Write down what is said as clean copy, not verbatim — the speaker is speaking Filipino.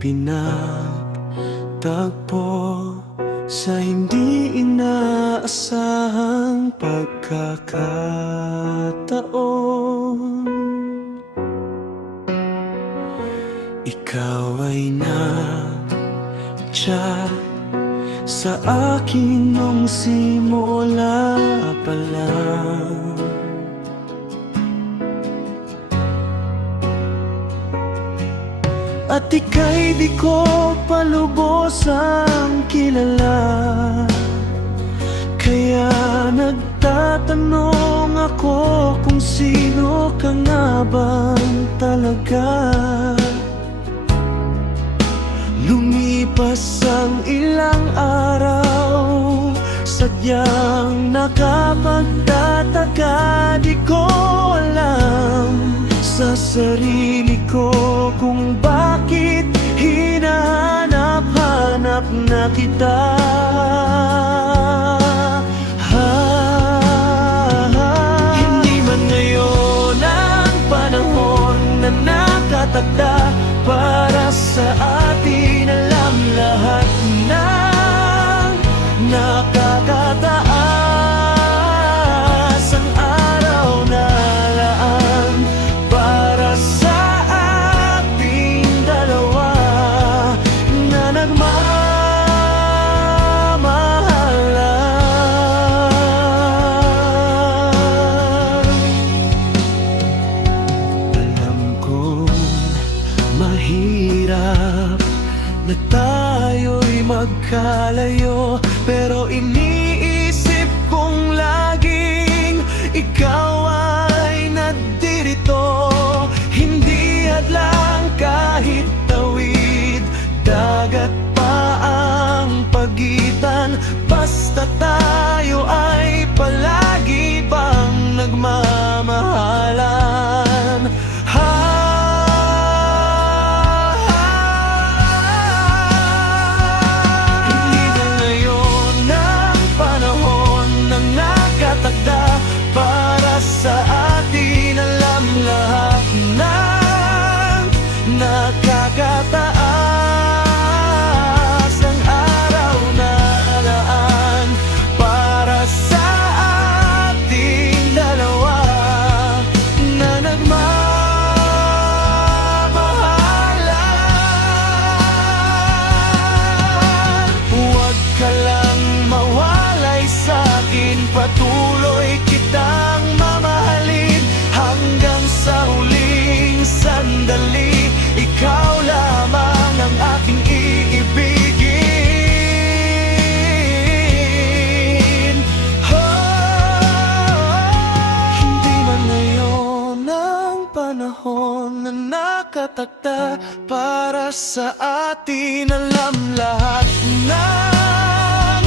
pinagtagpo sa hindi inaasahang pagkakataon. Ikaw ay nag-chat sa akin nung simula pa lang. At ika'y di ko palubos ang kilala, kaya nagtatanong ako kung sino ka nga bang talaga. Lumipas ang ilang araw, sadyang nakapagtataka. Di ko alam sa sarili ko kung bakit hinahanap-hanap na kita. Hindi man ngayon ang panahon na nakatakda para sa atin. Alam lahat ng nakakataas ang araw na laan para sa ating dalawa na nagmamahalan. Alam kong mahirap na tayo'y magkalayo, pero iniisip kong laging ikaw ay nadirito. Hindi hadlang kahit tawid dagat pa ang pagitan, basta tayo ay palagi bang nagmamahalan. Para sa atin, alam lahat ng nakakataas ang araw na alaan para sa ating dalawa na nagmamahalan. Huwag ka lang mawalay sa'kin, patuloy kitang mamahalin hanggang sa huling sandali. Ikaw lamang ang aking iibigin. Hindi man ngayon ang panahon na nakatakda para sa atin. Alam lahat ng